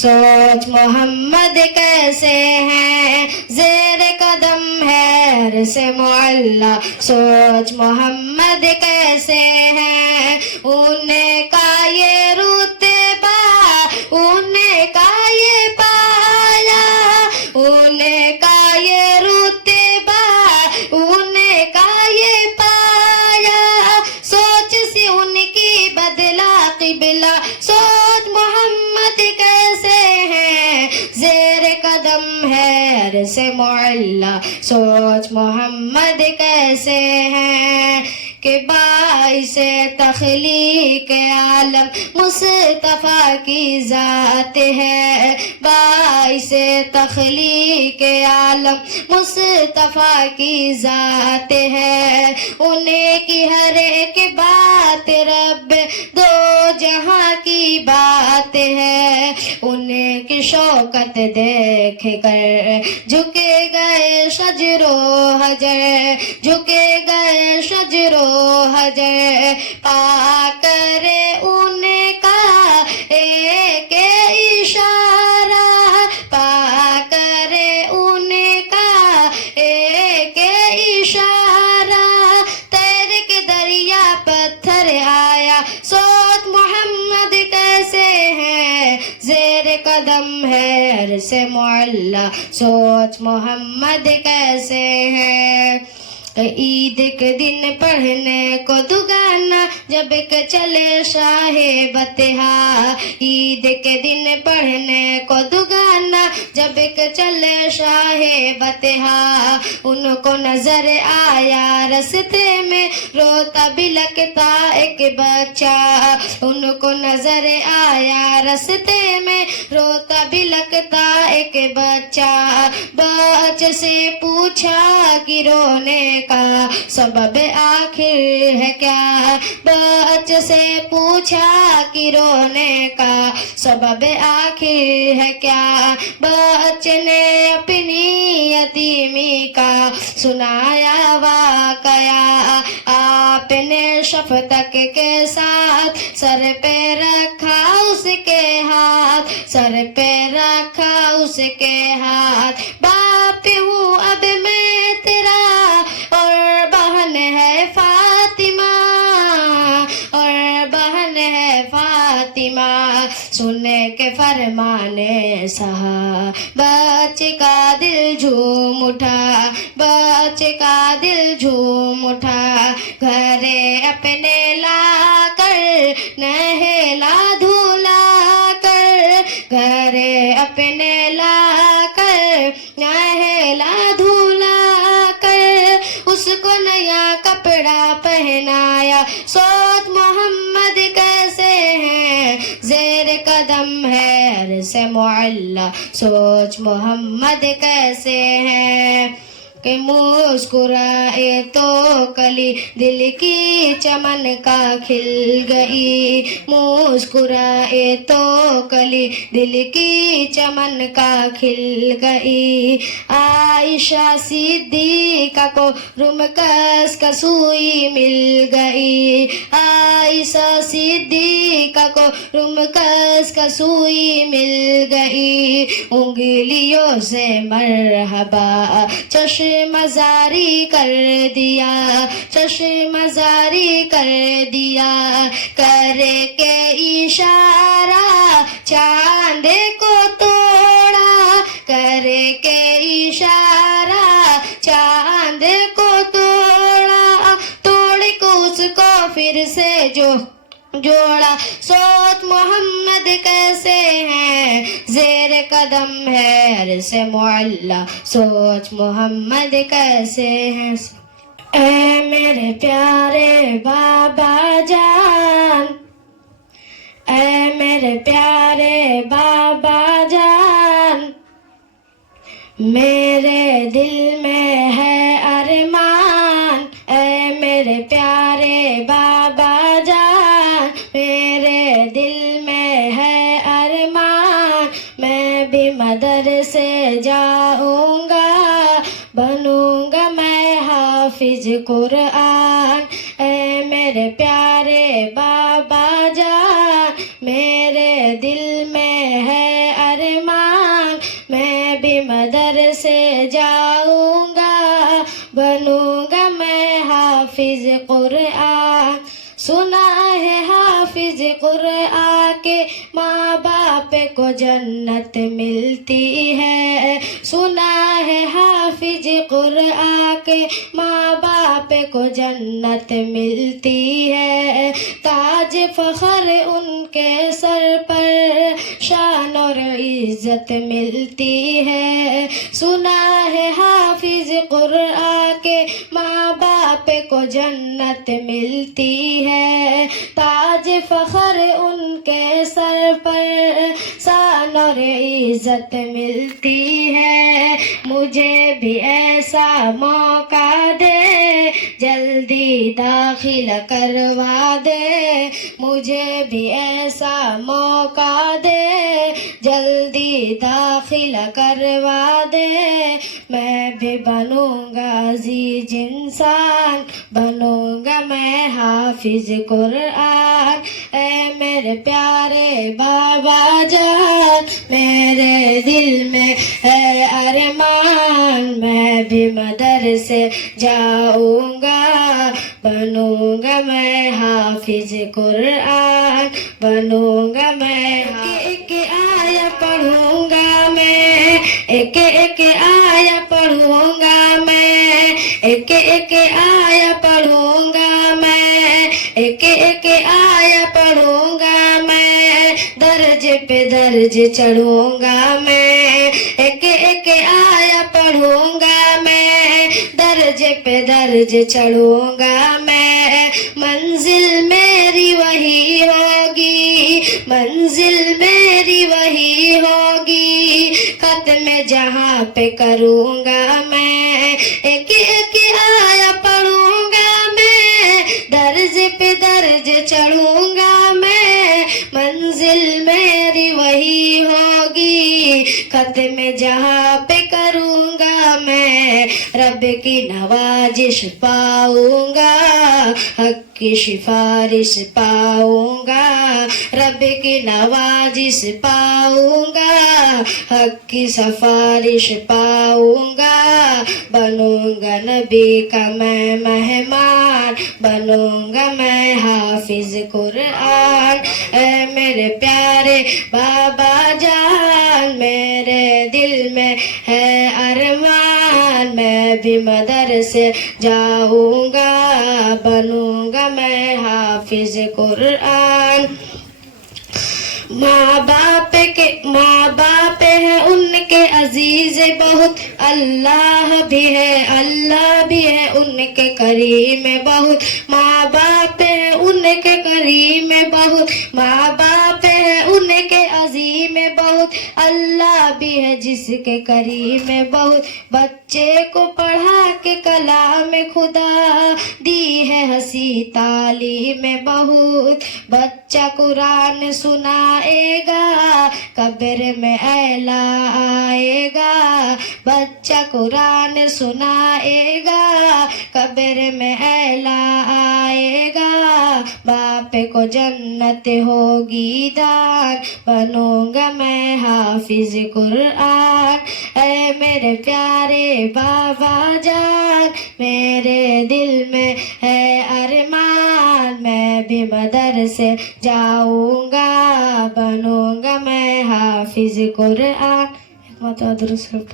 سوچ محمد کیسے ہیں، زیر قدم ہے عرش معلا، سوچ محمد کیسے ہیں، انہیں کا یہ رتبہ، انہیں کا یہ پایا، انہیں کا یہ رتبہ، انہیں کا یہ پایا، سوچ سے ان کی بدلا قبلہ، سوچ محمد کیسے ہیں، زیر قدم ہے عرش معلا، سوچ محمد کیسے ہیں، کہ باعث تخلیق عالم مصطفیٰ کی ذات ہے، باعث تخلیق عالم مصطفیٰ کی ذات ہے، انہیں کی ہر ایک بات رب دو جہاں کی بات ہے، انہیں کی شوکت دیکھ کر جھکے گئے شجر و حجر، جھکے گئے شجر و حجر، پا کرے انہیں کا ایک اشارہ، پا کرے انہیں کا ایک اشارہ، تیر کے دریا پتھر آیا، سوچ محمد کیسے ہیں، زیر قدم ہے عرش معلا، سوچ محمد کیسے ہیں، عید کے دن پڑھنے کو دگانا جب کہ چلے شاہ بطحا، عید کے دن پڑھنے کو دگانا جب کہ چلے شاہ بطحا، ان کو نظر آیا رستے میں روتا بلکتا ایک بچہ، ان کو نظر آیا رستے میں روتا بلکتا ایک بچہ، بچے سے پوچھا کہ رونے کا سبب آخر ہے کیا، بچے سے پوچھا کہ رونے کا سبب آخر ہے کیا، بچے نے اپنی یتیمی کا سنایا واقعہ، آپ نے شفقت کے ساتھ سر پہ رکھا اس کے ہاتھ، سر پہ رکھا اس کے ہاتھ، باپ ہوں اب میں تیرا اور بہن ہے فاطمہ، اور بہن ہے فاطمہ، سنے کے فرمانے سہا بچے کا دل جھوم اٹھا، بچے کا دل جھوم اٹھا، گھرے اپنے لا کر نہلا دھلا کر، گھرے اپنے لا کر نہلا دھلا کر، اس کو نیا کپڑا پہنایا، سوچ محمد کیسے ہیں، زیر قدم ہے عرش معلا، سوچ محمد کیسے ہیں، کہ مسکرائے تو کلی دل کی چمن کا کھل گئی، مسکرائے تو کلی دل کی چمن کا کھل گئی، عائشہ صدیقہ کو رمکس کا سوئی مل گئی، عائشہ صدیقہ کو رمکس کا سوئی مل گئی، انگلیوں سے مرحبا چشم زاری کر دیا، چشم زاری کر دیا، کر کے اشارہ چاند کو توڑا، کر کے اشارہ چاند کو توڑا، توڑ کو اس کو پھر سے جو جوڑا، سوچ محمد کیسے ہیں، زیر قدم ہے عرش معلا، سوچ محمد کیسے ہیں، اے میرے پیارے بابا جان، اے میرے پیارے بابا جان، میرے دل میں ہے ارمان، اے میرے پیارے بابا جان، میرے دل میں ہے ارمان، میں بھی مدرسے جاؤں گا، بنوں گا میں حافظ قرآن، اے میرے پیارے بابا جان، میرے دل میں ہے سے جاؤں گا بنوں گا میں حافظ قرآن سنا ہے حافظ قرآن کے ماں باپ کو جنت ملتی ہے سنا ہے حافظ قرآن کے ماں باپ کو جنت ملتی ہے تاج فخر ان کے سر پر شان اور عزت ملتی ہے سنا ہے حافظ قرآن کے ماں باپ کو جنت ملتی ہے تاج فخر ان کے سر پر شان اور عزت ملتی ہے مجھے بھی ایسا موقع دے جلدی داخل کروا دے مجھے بھی ایسا موقع دے جلدی داخل کروا دے میں بھی بنوں گا عزیز انسان بنوں گا میں حافظ قرآن اے میرے پیارے بابا جان میرے دل میں ہے ارمان میں بھی مدرسے جاؤں گا بنوں گا میں حافظ قرآن بنوں گا میں ایک آیا پڑھوں گا میں ایک ایک آیا پڑھوں گا میں ایک ایک آیا پڑھوں گا میں ایک ایک آیا پڑھوں گا میں درج پہ درج چڑھوں گا میں ایک ایک آیا پڑھوں گا میں درج پہ درج چڑھوں گا میں منزل میری وہی ہوگی منزل میری وہی ہوگی ختم جہاں پہ کروں گا میں ایک ایک آیا پڑھوں گا میں درج پہ درج چڑھوں گا میں منزل میری وہی ہوگی ختم جہاں پہ کروں گا میں رب کی نوازش پاؤں گا حق کی سفارش پاؤں گا رب کی نوازش پاؤں گا حق کی سفارش پاؤں گا بنوں گا نبی کا میں مہمان بنوں گا میں حافظ قرآن اے میرے پیارے بابا جان میرے دل میں ہے ارمان میں بھی مدرسے جاؤں گا بنوں گا میں حافظ قرآن ماں باپ ہے ان کے عزیز بہت اللہ بھی ہے ان کے کریم بہت ماں باپ ہے ان کے کریم بہت ماں باپ ہے ان کے عظیم بہت اللہ بھی ہے جس کے کریم بہت بچے کو پڑھا کے کلام خدا دی ہے ہنسی تعلیم بہت بچہ قرآن سنائے گا قبر میں اعلیٰ آئے گا بچہ قرآن سنائے گا قبر میں اعلیٰ آئے گا باپ کو جنت ہوگی دان بنوں گا میں حافظ قرآن اے میرے پیارے بابا جان میرے دل میں ہے ارمان میں بھی مدرسے جاؤں گا بنوں گا میں حافظ قرآن ایک مرتبہ درود